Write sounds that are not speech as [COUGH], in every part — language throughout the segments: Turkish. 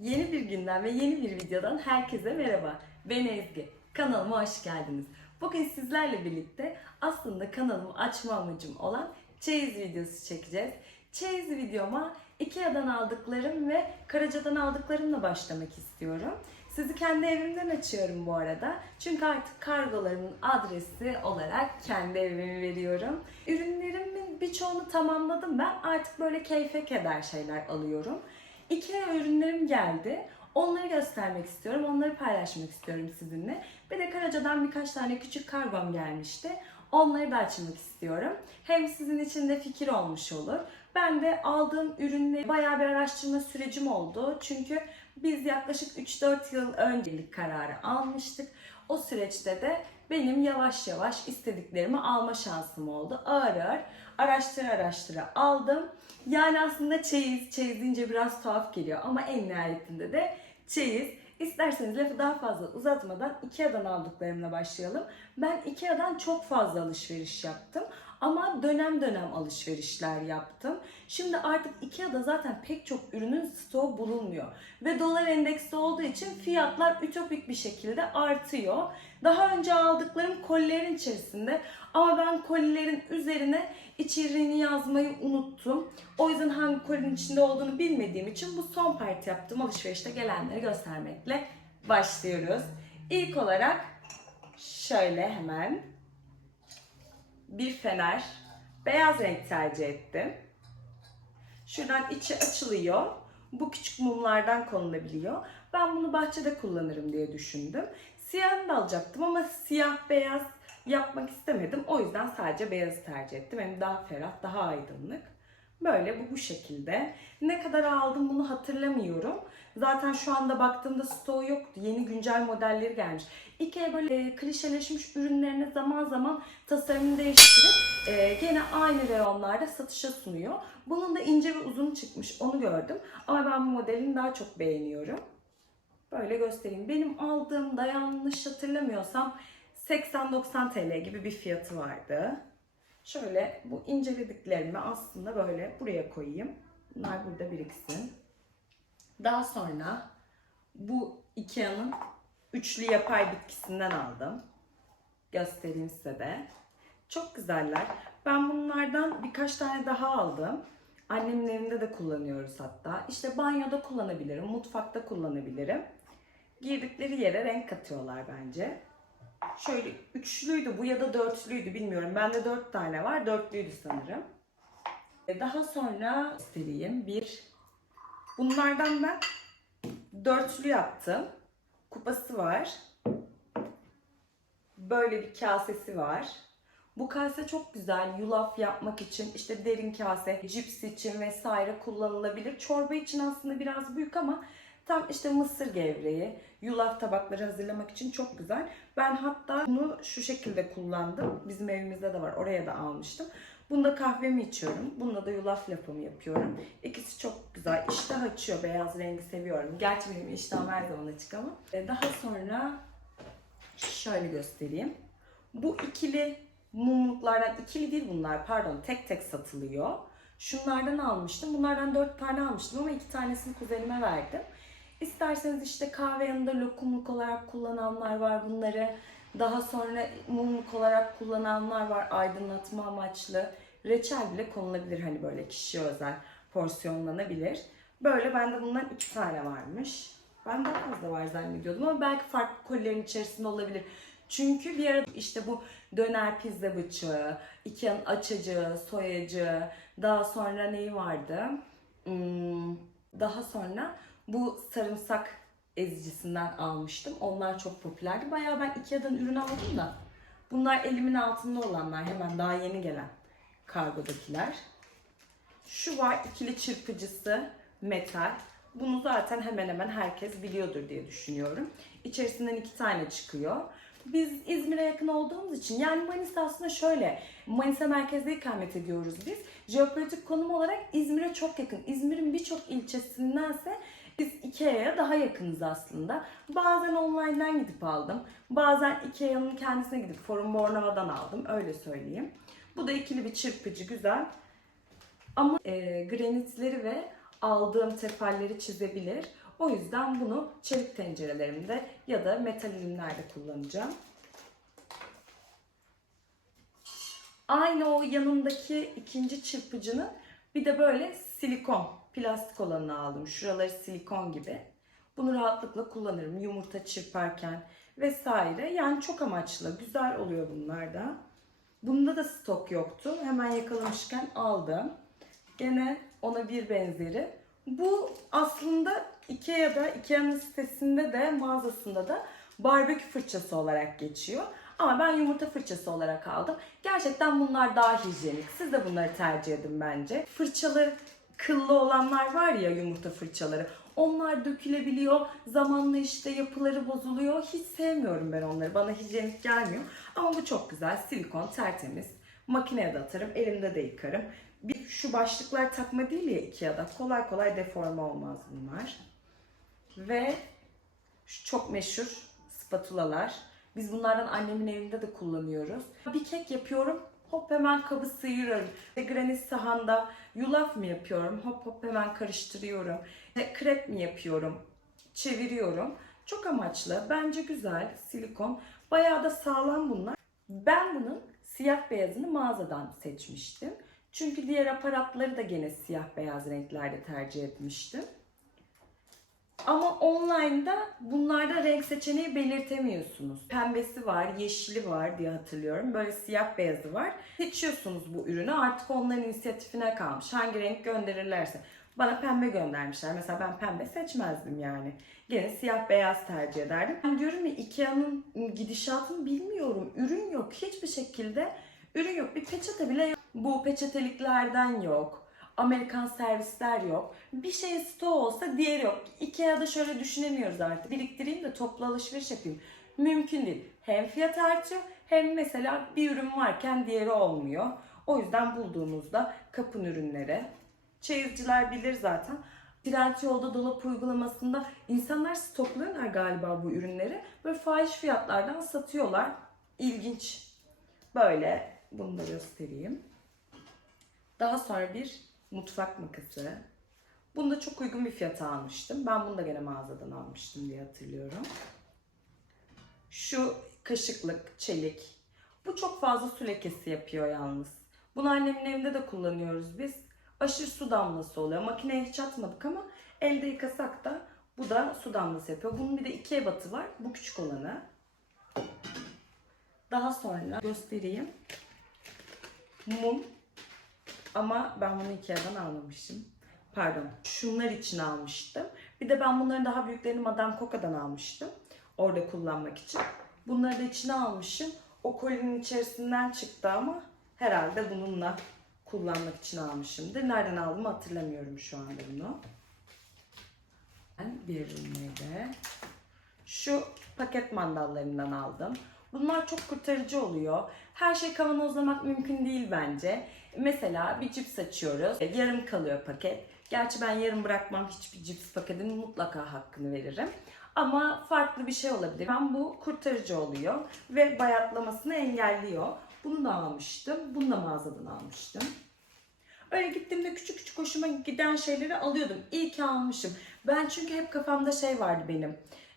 Yeni bir günden ve yeni bir videodan herkese merhaba. Ben Ezgi. Kanalıma hoş geldiniz. Bugün sizlerle birlikte aslında kanalımı açma amacım olan çeyiz videosu çekeceğiz. Çeyiz videoma Ikea'dan aldıklarım ve Karaca'dan aldıklarımla başlamak istiyorum. Sizi kendi evimden açıyorum bu arada. Çünkü artık kargolarımın adresi olarak kendi evimi veriyorum. Ürünlerimin birçoğunu tamamladım ben. Artık böyle keyfe keder şeyler alıyorum. Ikea ürünlerim geldi. Onları göstermek istiyorum. Onları paylaşmak istiyorum sizinle. Bir de Karaca'dan birkaç tane küçük kargom gelmişti. Onları da açmak istiyorum. Hem sizin için de fikir olmuş olur. Ben de aldığım ürünleri bayağı bir araştırma sürecim oldu. Çünkü biz yaklaşık 3-4 yıl öncelik kararı almıştık. O süreçte de benim yavaş yavaş istediklerimi alma şansım oldu. Ağır ağır araştıra araştıra aldım. Yani aslında çeyiz, çeyiz deyince biraz tuhaf geliyor ama en nihayetinde de çeyiz. İsterseniz lafı daha fazla uzatmadan Ikea'dan aldıklarımla başlayalım. Ben Ikea'dan çok fazla alışveriş yaptım ama dönem dönem alışverişler yaptım. Şimdi artık Ikea'da zaten pek çok ürünün stoğu bulunmuyor. Ve dolar endeksi olduğu için fiyatlar ütopik bir şekilde artıyor. Daha önce aldıklarım kolilerin içerisinde ama ben kolilerin üzerine içeriğini yazmayı unuttum. O yüzden hangi kolinin içinde olduğunu bilmediğim için bu son parti yaptığım alışverişte gelenleri göstermekle başlıyoruz. İlk olarak şöyle hemen bir fener beyaz renk tercih ettim. Şuradan içi açılıyor. Bu küçük mumlardan konulabiliyor. Ben bunu bahçede kullanırım diye düşündüm. Siyahını da alacaktım ama siyah beyaz yapmak istemedim. O yüzden sadece beyazı tercih ettim. Hem daha ferah, daha aydınlık. Böyle bu bu şekilde. Ne kadar aldım bunu hatırlamıyorum. Zaten şu anda baktığımda stoğu yoktu. Yeni güncel modelleri gelmiş. Ikea böyle e, klişeleşmiş ürünlerini zaman zaman tasarımını değiştirip e, gene aynı reyonlarda satışa sunuyor. Bunun da ince ve uzun çıkmış onu gördüm. Ama ben bu modelini daha çok beğeniyorum. Böyle göstereyim. Benim aldığımda yanlış hatırlamıyorsam 80-90 TL gibi bir fiyatı vardı. Şöyle bu incelediklerimi aslında böyle buraya koyayım. Bunlar burada biriksin. Daha sonra bu Ikea'nın üçlü yapay bitkisinden aldım. Göstereyim size de. Çok güzeller. Ben bunlardan birkaç tane daha aldım. Annemin evinde de kullanıyoruz hatta. İşte banyoda kullanabilirim, mutfakta kullanabilirim. Girdikleri yere renk katıyorlar bence. Şöyle üçlüydü bu ya da dörtlüydü bilmiyorum. Bende dört tane var. Dörtlüydü sanırım. E, Daha sonra göstereyim. Bir. Bunlardan ben dörtlü yaptım. Kupası var. Böyle bir kasesi var. Bu kase çok güzel. Yulaf yapmak için, işte derin kase, cips için vesaire kullanılabilir. Çorba için aslında biraz büyük ama tam işte mısır gevreği, yulaf tabakları hazırlamak için çok güzel. Ben hatta bunu şu şekilde kullandım. Bizim evimizde de var. Oraya da almıştım. Bunda kahvemi içiyorum. Bunda da yulaf lapamı yapıyorum. İkisi çok güzel. İştah açıyor. Beyaz rengi seviyorum. Gerçi benim iştahım her zaman açık ama. Ee, Daha sonra şöyle göstereyim. Bu ikili mumluklardan, ikili değil bunlar pardon tek tek satılıyor. Şunlardan almıştım. Bunlardan dört tane almıştım ama iki tanesini kuzenime verdim. İsterseniz işte kahve yanında lokumluk olarak kullananlar var bunları. Daha sonra mumluk olarak kullananlar var aydınlatma amaçlı. Reçel bile konulabilir hani böyle kişiye özel porsiyonlanabilir. Böyle bende bundan iki tane varmış. Ben daha fazla var zannediyordum ama belki farklı kolilerin içerisinde olabilir. Çünkü bir ara işte bu döner pizza bıçağı, Ikea'nın açıcı, soyacı, daha sonra neyi vardı? Hmm, daha sonra bu sarımsak ezicisinden almıştım. Onlar çok popülerdi. Bayağı ben Ikea'dan ürün aldım da. Bunlar elimin altında olanlar. Hemen daha yeni gelen kargodakiler. Şu var ikili çırpıcısı metal. Bunu zaten hemen hemen herkes biliyordur diye düşünüyorum. İçerisinden iki tane çıkıyor. Biz İzmir'e yakın olduğumuz için yani Manisa aslında şöyle Manisa merkezde ikamet ediyoruz biz. Jeopolitik konum olarak İzmir'e çok yakın. İzmir'in birçok ilçesindense biz Ikea'ya daha yakınız aslında. Bazen online'dan gidip aldım. Bazen Ikea'nın kendisine gidip Forum Bornova'dan aldım. Öyle söyleyeyim. Bu da ikili bir çırpıcı güzel. Ama e, granitleri ve aldığım tefalleri çizebilir. O yüzden bunu çelik tencerelerimde ya da metal ürünlerde kullanacağım. Aynı o yanındaki ikinci çırpıcının bir de böyle silikon, plastik olanını aldım. Şuraları silikon gibi. Bunu rahatlıkla kullanırım yumurta çırparken vesaire. Yani çok amaçlı, güzel oluyor bunlar da. Bunda da stok yoktu. Hemen yakalamışken aldım. Gene ona bir benzeri. Bu aslında Ikea'da, Ikea'nın sitesinde de mağazasında da barbekü fırçası olarak geçiyor. Ama ben yumurta fırçası olarak aldım. Gerçekten bunlar daha hijyenik. Siz de bunları tercih edin bence. Fırçalı kıllı olanlar var ya yumurta fırçaları. Onlar dökülebiliyor. Zamanla işte yapıları bozuluyor. Hiç sevmiyorum ben onları. Bana hijyenik gelmiyor. Ama bu çok güzel. Silikon tertemiz. Makineye de atarım. Elimde de yıkarım. Bir şu başlıklar takma değil ya Ikea'da. Kolay kolay deforme olmaz bunlar. Ve şu çok meşhur spatulalar. Biz bunlardan annemin evinde de kullanıyoruz. Bir kek yapıyorum. Hop hemen kabı sıyırıyorum. Ve granit sahanda yulaf mı yapıyorum? Hop hop hemen karıştırıyorum. Ve krep mi yapıyorum? Çeviriyorum. Çok amaçlı. Bence güzel. Silikon. Bayağı da sağlam bunlar. Ben bunun siyah beyazını mağazadan seçmiştim. Çünkü diğer aparatları da gene siyah beyaz renklerde tercih etmiştim. Ama online'da bunlarda renk seçeneği belirtemiyorsunuz. Pembesi var, yeşili var diye hatırlıyorum. Böyle siyah beyazı var. Seçiyorsunuz bu ürünü. Artık onların inisiyatifine kalmış. Hangi renk gönderirlerse. Bana pembe göndermişler. Mesela ben pembe seçmezdim yani. Gene siyah beyaz tercih ederdim. Ben diyorum ya Ikea'nın gidişatını bilmiyorum. Ürün yok. Hiçbir şekilde ürün yok. Bir peçete bile yok. Bu peçeteliklerden yok. Amerikan servisler yok. Bir şeyin stoğu olsa diğeri yok. Ikea'da şöyle düşünemiyoruz artık. Biriktireyim de toplu alışveriş yapayım. Mümkün değil. Hem fiyat artıyor hem mesela bir ürün varken diğeri olmuyor. O yüzden bulduğumuzda kapın ürünleri. Çeyizciler bilir zaten. Trendyol'da dolap uygulamasında insanlar stokluyorlar galiba bu ürünleri. Böyle fahiş fiyatlardan satıyorlar. İlginç. Böyle bunu da göstereyim. Daha sonra bir mutfak makası. Bunu da çok uygun bir fiyata almıştım. Ben bunu da gene mağazadan almıştım diye hatırlıyorum. Şu kaşıklık, çelik. Bu çok fazla su lekesi yapıyor yalnız. Bunu annemin evinde de kullanıyoruz biz. Aşırı su damlası oluyor. Makineye hiç atmadık ama elde yıkasak da bu da su damlası yapıyor. Bunun bir de iki ebatı var. Bu küçük olanı. Daha sonra göstereyim. Mum. Ama ben bunu Ikea'dan almamışım. Pardon. Şunlar için almıştım. Bir de ben bunların daha büyüklerini Madame Coca'dan almıştım. Orada kullanmak için. Bunları da içine almışım. O kolinin içerisinden çıktı ama herhalde bununla kullanmak için almışımdır. Nereden aldım hatırlamıyorum şu anda bunu. Ben bir ürünleri şu paket mandallarından aldım. Bunlar çok kurtarıcı oluyor. Her şey kavanozlamak mümkün değil bence. Mesela bir cips açıyoruz. Yarım kalıyor paket. Gerçi ben yarım bırakmam hiçbir cips paketinin mutlaka hakkını veririm. Ama farklı bir şey olabilir. Ben bu kurtarıcı oluyor ve bayatlamasını engelliyor. Bunu da almıştım. Bunu da mağazadan almıştım. Öyle gittiğimde küçük küçük hoşuma giden şeyleri alıyordum. İyi ki almışım. Ben çünkü hep kafamda şey vardı benim.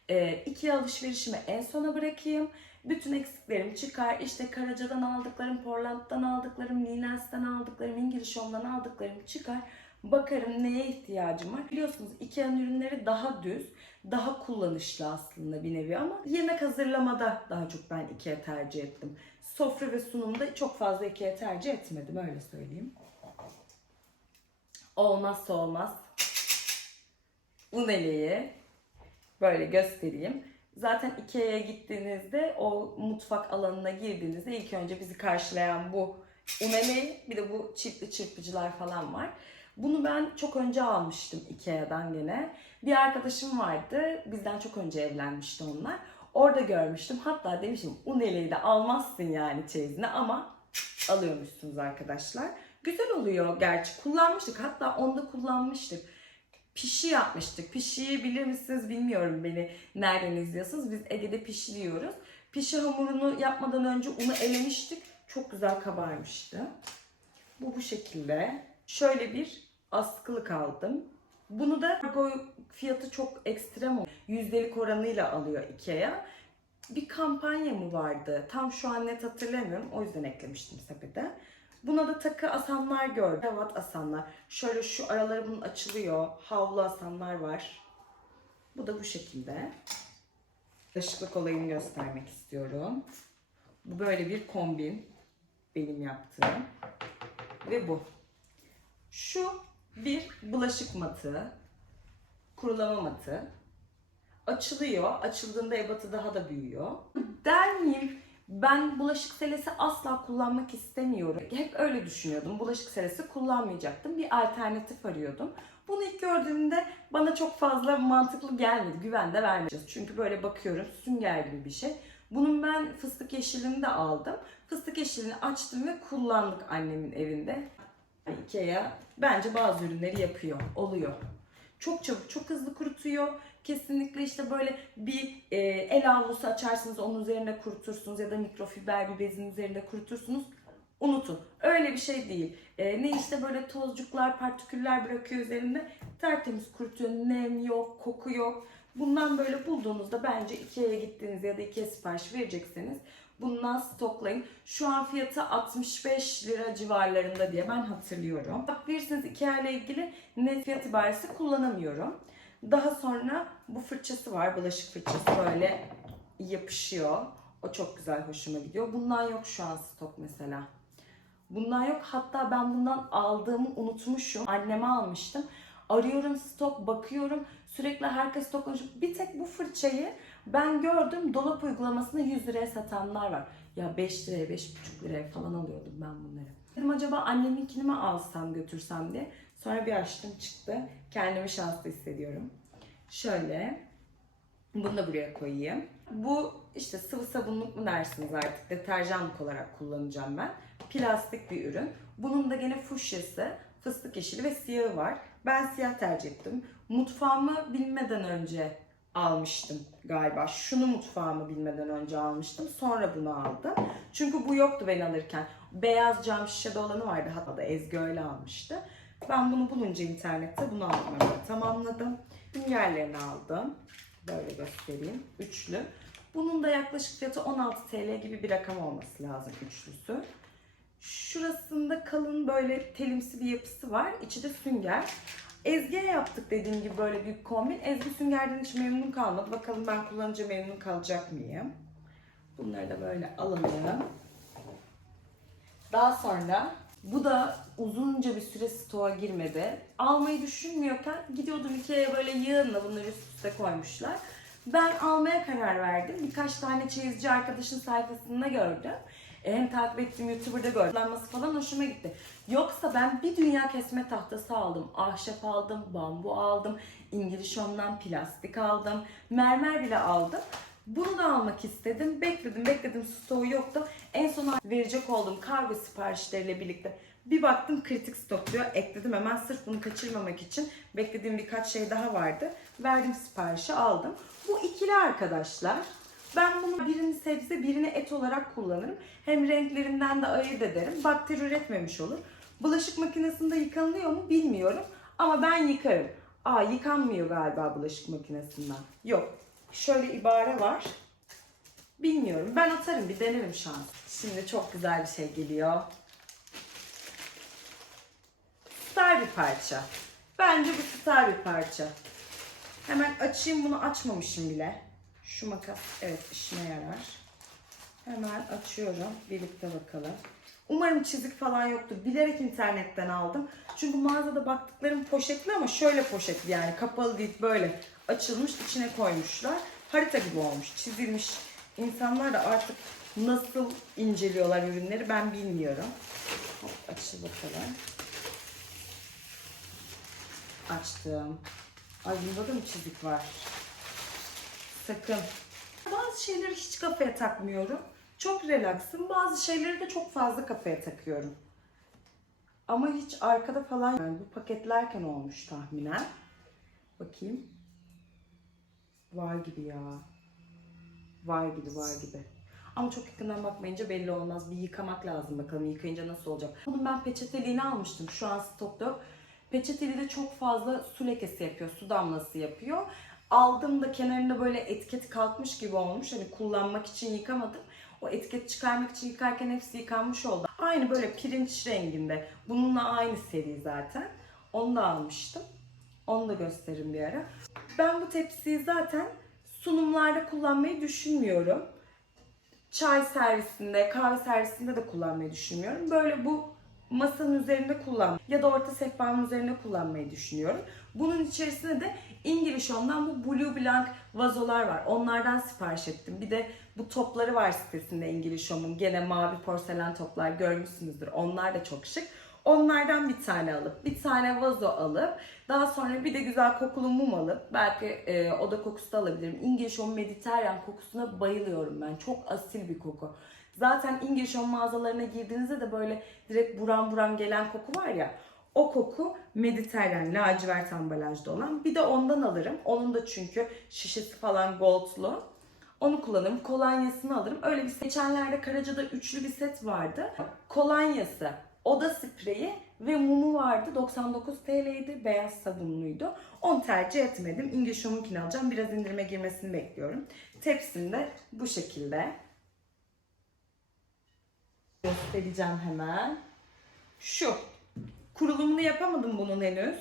Ee, iki alışverişimi en sona bırakayım. Bütün eksiklerim çıkar. İşte Karaca'dan aldıklarım, Portland'dan aldıklarım, Linens'ten aldıklarım, İngiliz Home'dan aldıklarım çıkar. Bakarım neye ihtiyacım var. Biliyorsunuz Ikea'nın ürünleri daha düz, daha kullanışlı aslında bir nevi ama yemek hazırlamada daha çok ben Ikea tercih ettim. Sofra ve sunumda çok fazla Ikea tercih etmedim öyle söyleyeyim. Olmazsa olmaz. Un eleği. Böyle göstereyim. Zaten Ikea'ya gittiğinizde o mutfak alanına girdiğinizde ilk önce bizi karşılayan bu eleği bir de bu çiftli çırpıcılar falan var. Bunu ben çok önce almıştım Ikea'dan gene. Bir arkadaşım vardı. Bizden çok önce evlenmişti onlar. Orada görmüştüm. Hatta demişim un eleği de almazsın yani çeyizine ama alıyormuşsunuz arkadaşlar. Güzel oluyor gerçi. Kullanmıştık. Hatta onda kullanmıştık. Pişi yapmıştık. Pişiyi bilir misiniz bilmiyorum beni nereden izliyorsunuz. Biz Ege'de pişi diyoruz. Pişi hamurunu yapmadan önce unu elemiştik. Çok güzel kabarmıştı. Bu bu şekilde. Şöyle bir askılık aldım. Bunu da fiyatı çok ekstrem oluyor. Yüzdelik oranıyla alıyor Ikea. Bir kampanya mı vardı? Tam şu an net hatırlamıyorum. O yüzden eklemiştim sepete. Buna da takı asanlar gördüm. Kravat asanlar. Şöyle şu araları bunun açılıyor. Havlu asanlar var. Bu da bu şekilde. Işıklık olayını göstermek istiyorum. Bu böyle bir kombin. Benim yaptığım. Ve bu. Şu bir bulaşık matı. Kurulama matı. Açılıyor. Açıldığında ebatı daha da büyüyor. Der miyim? Ben bulaşık selesi asla kullanmak istemiyorum. Hep öyle düşünüyordum. Bulaşık selesi kullanmayacaktım. Bir alternatif arıyordum. Bunu ilk gördüğümde bana çok fazla mantıklı gelmedi. Güven de vermeyeceğiz. Çünkü böyle bakıyorum sünger gibi bir şey. Bunun ben fıstık yeşilini de aldım. Fıstık yeşilini açtım ve kullandık annemin evinde. Ikea bence bazı ürünleri yapıyor, oluyor. Çok çabuk, çok hızlı kurutuyor. Kesinlikle işte böyle bir e, el havlusu açarsınız, onun üzerine kurutursunuz ya da mikrofiber bir bezin üzerinde kurutursunuz. Unutun. Öyle bir şey değil. E, ne işte böyle tozcuklar, partiküller bırakıyor üzerinde. Tertemiz kurutuyor. Nem yok, koku yok. Bundan böyle bulduğunuzda bence Ikea'ya gittiğiniz ya da Ikea sipariş verecekseniz bundan stoklayın. Şu an fiyatı 65 lira civarlarında diye ben hatırlıyorum. Bakabilirsiniz Ikea ile ilgili net fiyat ibaresi kullanamıyorum. Daha sonra bu fırçası var. Bulaşık fırçası böyle yapışıyor. O çok güzel hoşuma gidiyor. Bundan yok şu an stok mesela. Bundan yok. Hatta ben bundan aldığımı unutmuşum. Anneme almıştım. Arıyorum stok, bakıyorum. Sürekli herkes stoklamış. Bir tek bu fırçayı ben gördüm. Dolap uygulamasında 100 liraya satanlar var. Ya 5 liraya, 5,5 liraya falan alıyordum ben bunları. Dedim acaba anneminkini mi alsam götürsem diye. Sonra bir açtım çıktı. Kendimi şanslı hissediyorum. Şöyle. Bunu da buraya koyayım. Bu işte sıvı sabunluk mu dersiniz artık deterjanlık olarak kullanacağım ben. Plastik bir ürün. Bunun da gene fuşyası, fıstık yeşili ve siyahı var. Ben siyah tercih ettim. Mutfağımı bilmeden önce almıştım galiba. Şunu mutfağımı bilmeden önce almıştım. Sonra bunu aldım. Çünkü bu yoktu ben alırken. Beyaz cam şişede olanı vardı. Hatta da Ezgi öyle almıştı. Ben bunu bulunca internette bunu almaya tamamladım. Süngerlerini aldım. Böyle göstereyim. Üçlü. Bunun da yaklaşık fiyatı 16 TL gibi bir rakam olması lazım üçlüsü. Şurasında kalın böyle telimsi bir yapısı var. İçi de sünger. Ezgi'ye yaptık dediğim gibi böyle bir kombin. Ezgi süngerden hiç memnun kalmadı. Bakalım ben kullanınca memnun kalacak mıyım? Bunları da böyle alalım. Daha sonra bu da uzunca bir süre stoğa girmedi. Almayı düşünmüyorken gidiyordum Ikea'ya böyle yığınla bunları üst üste koymuşlar. Ben almaya karar verdim. Birkaç tane çeyizci arkadaşın sayfasında gördüm. E, Hem takip ettiğim YouTuber'da gördüm. Kullanması falan hoşuma gitti. Yoksa ben bir dünya kesme tahtası aldım. Ahşap aldım, bambu aldım, İngiliz ondan plastik aldım, mermer bile aldım. Bunu da almak istedim. Bekledim, bekledim. Stoğu yoktu. En son verecek olduğum kargo siparişleriyle birlikte bir baktım kritik stok diyor. Ekledim hemen sırf bunu kaçırmamak için. Beklediğim birkaç şey daha vardı. Verdim siparişi aldım. Bu ikili arkadaşlar. Ben bunu birini sebze, birini et olarak kullanırım. Hem renklerinden de ayırt ederim. Bakteri üretmemiş olur. Bulaşık makinesinde yıkanılıyor mu bilmiyorum. Ama ben yıkarım. Aa yıkanmıyor galiba bulaşık makinesinden. Yok. Şöyle ibare var. Bilmiyorum. Ben atarım bir denerim şans. Şimdi çok güzel bir şey geliyor. Star bir parça. Bence bu star bir parça. Hemen açayım bunu açmamışım bile. Şu makas evet işime yarar. Hemen açıyorum. Birlikte bakalım. Umarım çizik falan yoktur. Bilerek internetten aldım. Çünkü mağazada baktıklarım poşetli ama şöyle poşetli yani kapalı değil böyle açılmış içine koymuşlar. Harita gibi olmuş, çizilmiş. İnsanlar da artık nasıl inceliyorlar ürünleri ben bilmiyorum. Açıl bakalım. Açtım. Ay bunda da mı çizik var? Sakın. Bazı şeyleri hiç kafaya takmıyorum. Çok relaksım. Bazı şeyleri de çok fazla kafaya takıyorum. Ama hiç arkada falan yani bu paketlerken olmuş tahminen. Bakayım. Var gibi ya. Var gibi var gibi. Ama çok yakından bakmayınca belli olmaz. Bir yıkamak lazım bakalım yıkayınca nasıl olacak. Bunun ben peçeteliğini almıştım. Şu an stokta yok. Peçeteli de çok fazla su lekesi yapıyor, su damlası yapıyor. Aldığımda kenarında böyle etiket kalkmış gibi olmuş. Hani kullanmak için yıkamadım. O etiket çıkarmak için yıkarken hepsi yıkanmış oldu. Aynı böyle pirinç renginde. Bununla aynı seri zaten. Onu da almıştım. Onu da gösteririm bir ara. Ben bu tepsiyi zaten sunumlarda kullanmayı düşünmüyorum. Çay servisinde, kahve servisinde de kullanmayı düşünmüyorum. Böyle bu masanın üzerinde kullan ya da orta sehpanın üzerinde kullanmayı düşünüyorum. Bunun içerisinde de English Home'dan bu Blue Blanc vazolar var. Onlardan sipariş ettim. Bir de bu topları var sitesinde English Home'un. Gene mavi porselen toplar görmüşsünüzdür. Onlar da çok şık. Onlardan bir tane alıp, bir tane vazo alıp, daha sonra bir de güzel kokulu mum alıp, belki e, oda kokusu da alabilirim. English Home Mediterranean kokusuna bayılıyorum ben. Çok asil bir koku. Zaten English mağazalarına girdiğinizde de böyle direkt buram buram gelen koku var ya. O koku Mediterranean lacivert ambalajda olan. Bir de ondan alırım. Onun da çünkü şişesi falan goldlu. Onu kullanırım. Kolonyasını alırım. Öyle bir geçenlerde Karaca'da üçlü bir set vardı. Kolonyası, oda spreyi ve mumu vardı. 99 TL'ydi. Beyaz sabunluydu. Onu tercih etmedim. English Home'unkini alacağım. Biraz indirime girmesini bekliyorum. Tepsim de bu şekilde. Göstereceğim hemen. Şu. Kurulumunu yapamadım bunun henüz.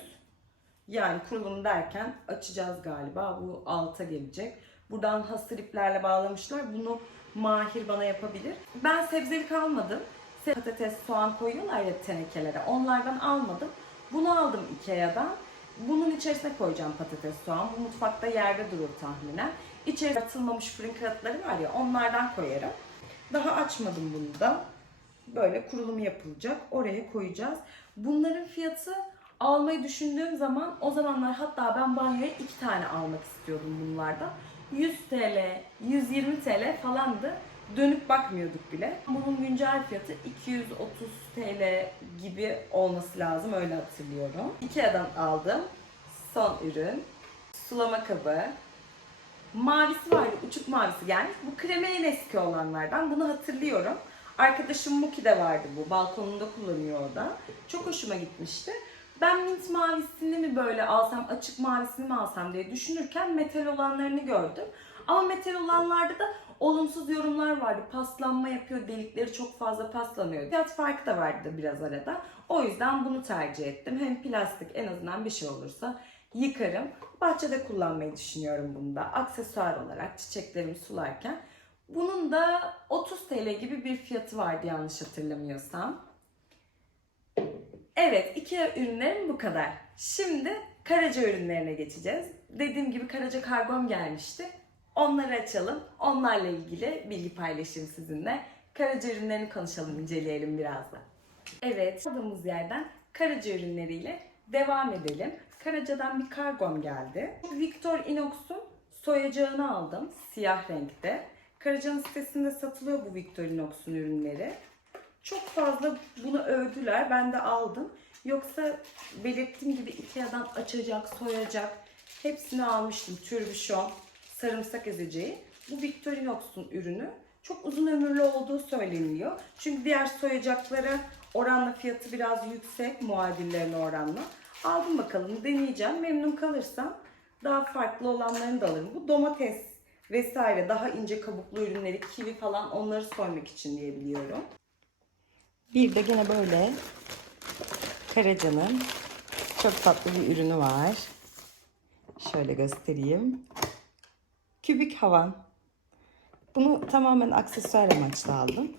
Yani kurulum derken açacağız galiba. Bu alta gelecek. Buradan hasır iplerle bağlamışlar. Bunu Mahir bana yapabilir. Ben sebzelik almadım. Patates, soğan koyuyorlar ya tenekelere. Onlardan almadım. Bunu aldım Ikea'dan. Bunun içerisine koyacağım patates, soğan. Bu mutfakta yerde durur tahminen. İçerisine atılmamış fırın kağıtları var ya onlardan koyarım. Daha açmadım bunu da. Böyle kurulum yapılacak. Oraya koyacağız. Bunların fiyatı almayı düşündüğüm zaman o zamanlar hatta ben banyoya iki tane almak istiyordum bunlardan. 100 TL, 120 TL falandı. Dönüp bakmıyorduk bile. Bunun güncel fiyatı 230 TL gibi olması lazım öyle hatırlıyorum. Ikea'dan aldım. Son ürün. Sulama kabı. Mavisi vardı, uçuk mavisi gelmiş. Bu kreme en eski olanlardan. Bunu hatırlıyorum. Arkadaşım Muki de vardı bu. Balkonunda kullanıyor o da. Çok hoşuma gitmişti. Ben mint mavisini mi böyle alsam, açık mavisini mi alsam diye düşünürken metal olanlarını gördüm. Ama metal olanlarda da olumsuz yorumlar vardı. Paslanma yapıyor, delikleri çok fazla paslanıyor. Fiyat farkı da vardı biraz arada. O yüzden bunu tercih ettim. Hem plastik en azından bir şey olursa yıkarım. Bahçede kullanmayı düşünüyorum bunu da. Aksesuar olarak çiçeklerimi sularken. Bunun da 30 TL gibi bir fiyatı vardı yanlış hatırlamıyorsam. Evet, IKEA ürünlerim bu kadar. Şimdi Karaca ürünlerine geçeceğiz. Dediğim gibi Karaca kargom gelmişti. Onları açalım. Onlarla ilgili bilgi paylaşayım sizinle. Karaca ürünlerini konuşalım, inceleyelim biraz da. Evet, aldığımız yerden Karaca ürünleriyle devam edelim. Karaca'dan bir kargom geldi. Victor Inox'un soyacağını aldım. Siyah renkte. Karaca'nın sitesinde satılıyor bu Victor Inox'un ürünleri. Çok fazla bunu övdüler. Ben de aldım. Yoksa belirttiğim gibi Ikea'dan açacak, soyacak hepsini almıştım. Türbüşon, sarımsak ezeceği. Bu Victorinox'un ürünü. Çok uzun ömürlü olduğu söyleniyor. Çünkü diğer soyacaklara oranla fiyatı biraz yüksek muadillerine oranla. Aldım bakalım deneyeceğim. Memnun kalırsam daha farklı olanlarını da alırım. Bu domates vesaire daha ince kabuklu ürünleri, kivi falan onları soymak için diye biliyorum. Bir de gene böyle Karaca'nın çok tatlı bir ürünü var. Şöyle göstereyim. Kübik havan. Bunu tamamen aksesuar amaçlı aldım.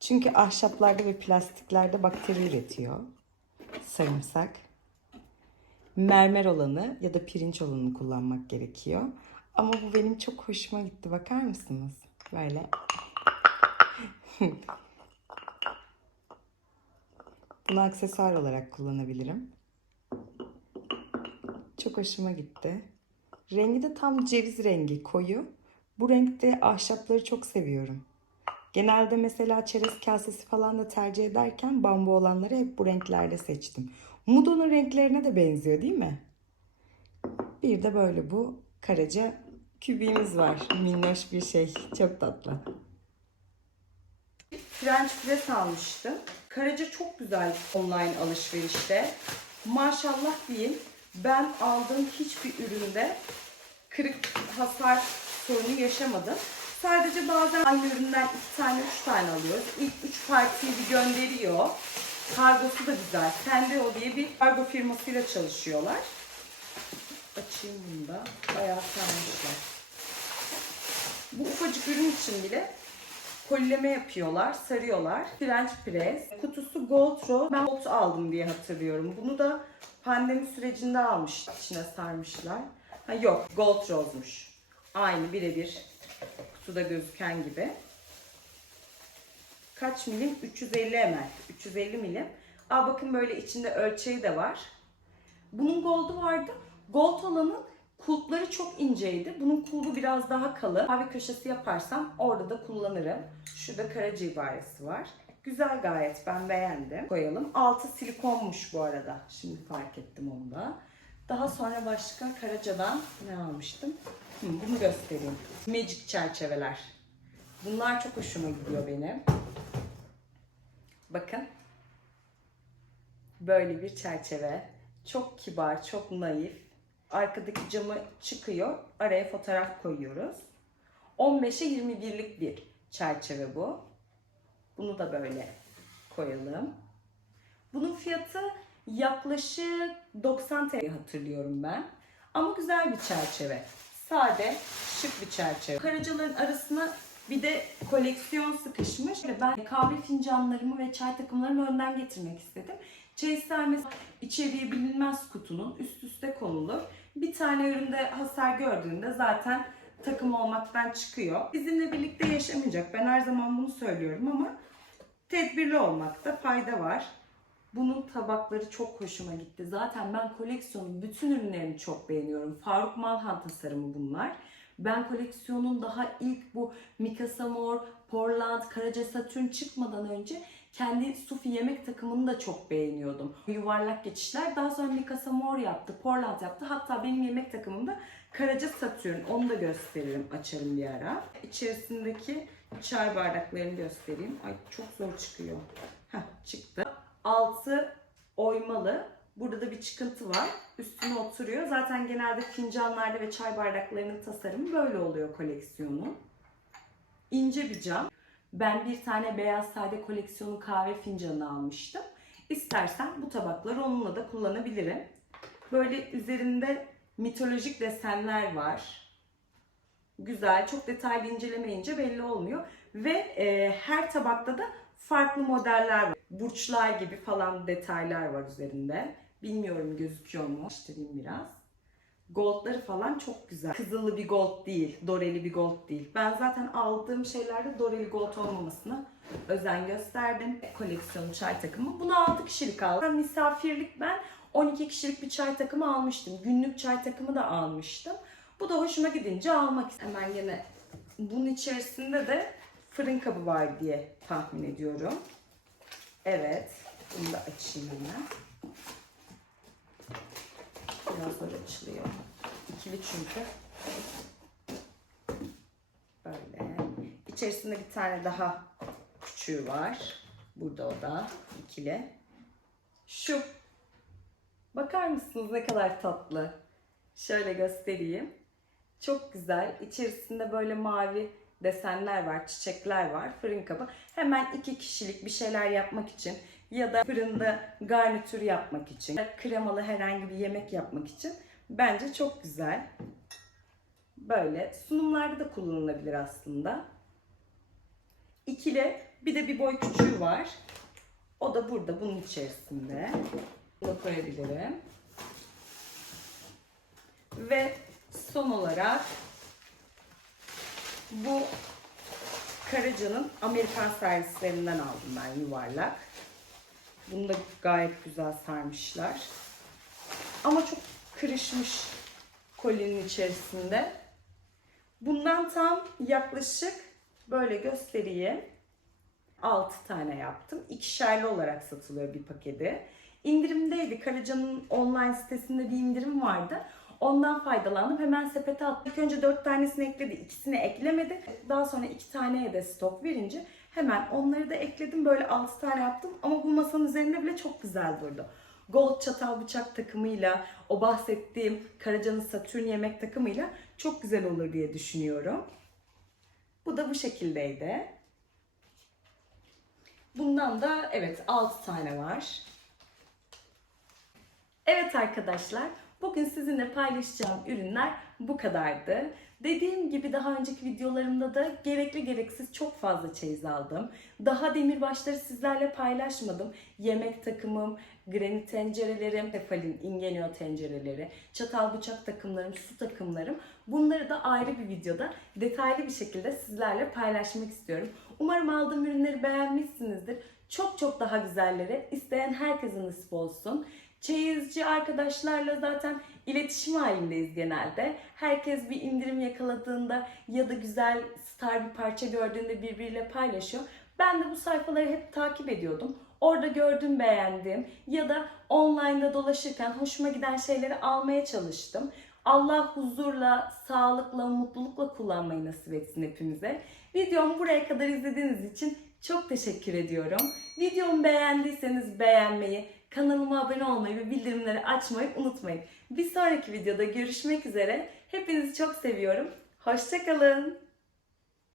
Çünkü ahşaplarda ve plastiklerde bakteri üretiyor. Sarımsak. Mermer olanı ya da pirinç olanı kullanmak gerekiyor. Ama bu benim çok hoşuma gitti. Bakar mısınız? Böyle. [LAUGHS] Bunu aksesuar olarak kullanabilirim. Çok hoşuma gitti. Rengi de tam ceviz rengi koyu. Bu renkte ahşapları çok seviyorum. Genelde mesela çerez kasesi falan da tercih ederken bambu olanları hep bu renklerde seçtim. Mudo'nun renklerine de benziyor değil mi? Bir de böyle bu karaca kübiğimiz var. Minnoş bir şey. Çok tatlı. French press almıştım. Karaca çok güzel online alışverişte. maşallah diyeyim ben aldığım hiçbir üründe kırık hasar sorunu yaşamadım. Sadece bazen aynı üründen iki tane, üç tane alıyoruz. İlk üç partiyi bir gönderiyor. Kargosu da güzel. Sendeo diye bir kargo firmasıyla çalışıyorlar. Açayım bunu da. Bayağı sarmışlar. Bu ufacık ürün için bile kolileme yapıyorlar, sarıyorlar. French press. Kutusu Gold Row. Ben Gold aldım diye hatırlıyorum. Bunu da pandemi sürecinde almış. İçine sarmışlar. Ha yok, Gold Rose'muş. Aynı birebir kutuda gözüken gibi. Kaç milim? 350 ml. 350 milim. Aa bakın böyle içinde ölçeği de var. Bunun gold'u vardı. Gold olanın kulpları çok inceydi. Bunun kulbu biraz daha kalın. Mavi köşesi yaparsam orada da kullanırım. Şurada karaca ibaresi var. Güzel gayet ben beğendim. Koyalım. Altı silikonmuş bu arada. Şimdi fark ettim onu da. Daha sonra başka Karaca'dan ne almıştım? Hı, bunu göstereyim. Magic çerçeveler. Bunlar çok hoşuma gidiyor benim. Bakın. Böyle bir çerçeve. Çok kibar, çok naif. Arkadaki camı çıkıyor. Araya fotoğraf koyuyoruz. 15'e 21'lik bir çerçeve bu. Bunu da böyle koyalım. Bunun fiyatı yaklaşık 90 TL hatırlıyorum ben. Ama güzel bir çerçeve. Sade, şık bir çerçeve. Karacaların arasına bir de koleksiyon sıkışmış. Ben kahve fincanlarımı ve çay takımlarımı önden getirmek istedim. Çay sermesi içeriği bilinmez kutunun üst üste konulur. Bir tane üründe hasar gördüğünde zaten takım olmaktan çıkıyor. Bizimle birlikte yaşamayacak. Ben her zaman bunu söylüyorum ama tedbirli olmakta fayda var. Bunun tabakları çok hoşuma gitti. Zaten ben koleksiyonun bütün ürünlerini çok beğeniyorum. Faruk Malhan tasarımı bunlar. Ben koleksiyonun daha ilk bu Mikasa Mor, Portland, Karaca Satürn çıkmadan önce kendi Sufi yemek takımını da çok beğeniyordum. Yuvarlak geçişler. Daha sonra Mikasa Mor yaptı, Portland yaptı. Hatta benim yemek takımımda Karaca Satürn. Onu da gösteririm, açarım bir ara. İçerisindeki çay bardaklarını göstereyim. Ay çok zor çıkıyor. Heh, çıktı. Altı oymalı. Burada da bir çıkıntı var. Üstüne oturuyor. Zaten genelde fincanlarda ve çay bardaklarının tasarımı böyle oluyor koleksiyonun. İnce bir cam. Ben bir tane beyaz sade koleksiyonu kahve fincanı almıştım. İstersen bu tabakları onunla da kullanabilirim. Böyle üzerinde mitolojik desenler var. Güzel, çok detaylı incelemeyince belli olmuyor. Ve e, her tabakta da farklı modeller var. Burçlar gibi falan detaylar var üzerinde. Bilmiyorum gözüküyor mu? Göstereyim biraz. Goldları falan çok güzel. Kızıllı bir gold değil, doreli bir gold değil. Ben zaten aldığım şeylerde doreli gold olmamasına özen gösterdim. Koleksiyon çay takımı. Bunu 6 kişilik aldım. Misafirlik ben 12 kişilik bir çay takımı almıştım. Günlük çay takımı da almıştım. Bu da hoşuma gidince almak istedim. Hemen yine bunun içerisinde de fırın kabı var diye tahmin ediyorum. Evet. Bunu da açayım hemen. Biraz zor açılıyor. İkili çünkü. Böyle. İçerisinde bir tane daha küçüğü var. Burada o da ikili. Şu. Bakar mısınız ne kadar tatlı. Şöyle göstereyim. Çok güzel. İçerisinde böyle mavi desenler var, çiçekler var. Fırın kabı. Hemen iki kişilik bir şeyler yapmak için ya da fırında garnitür yapmak için, kremalı herhangi bir yemek yapmak için bence çok güzel. Böyle sunumlarda da kullanılabilir aslında. İkili bir de bir boy küçüğü var. O da burada bunun içerisinde. Bunu koyabilirim. Ve son olarak bu Karaca'nın Amerikan servislerinden aldım ben yuvarlak. Bunu da gayet güzel sarmışlar. Ama çok kırışmış kolinin içerisinde. Bundan tam yaklaşık böyle göstereyim. 6 tane yaptım. İkişerli olarak satılıyor bir paketi. İndirimdeydi. Karaca'nın online sitesinde bir indirim vardı. Ondan faydalandım. Hemen sepete attım. İlk önce 4 tanesini ekledi. ikisini eklemedi. Daha sonra 2 taneye de stok verince hemen onları da ekledim. Böyle 6 tane yaptım. Ama bu masanın üzerinde bile çok güzel durdu. gold çatal bıçak takımıyla, o bahsettiğim Karaca'nın Satürn yemek takımıyla çok güzel olur diye düşünüyorum. Bu da bu şekildeydi. Bundan da evet 6 tane var. Evet arkadaşlar, bugün sizinle paylaşacağım ürünler bu kadardı. Dediğim gibi daha önceki videolarımda da gerekli gereksiz çok fazla çeyiz aldım. Daha demirbaşları sizlerle paylaşmadım. Yemek takımım, granit tencerelerim, tefalin, ingenio tencereleri, çatal bıçak takımlarım, su takımlarım. Bunları da ayrı bir videoda detaylı bir şekilde sizlerle paylaşmak istiyorum. Umarım aldığım ürünleri beğenmişsinizdir. Çok çok daha güzelleri isteyen herkese nasip olsun. Çeyizci arkadaşlarla zaten iletişim halindeyiz genelde. Herkes bir indirim yakaladığında ya da güzel star bir parça gördüğünde birbiriyle paylaşıyor. Ben de bu sayfaları hep takip ediyordum. Orada gördüğüm, beğendiğim ya da online'da dolaşırken hoşuma giden şeyleri almaya çalıştım. Allah huzurla, sağlıkla, mutlulukla kullanmayı nasip etsin hepimize. Videomu buraya kadar izlediğiniz için çok teşekkür ediyorum. Videomu beğendiyseniz beğenmeyi, kanalıma abone olmayı ve bildirimleri açmayı unutmayın. Bir sonraki videoda görüşmek üzere. Hepinizi çok seviyorum. Hoşçakalın.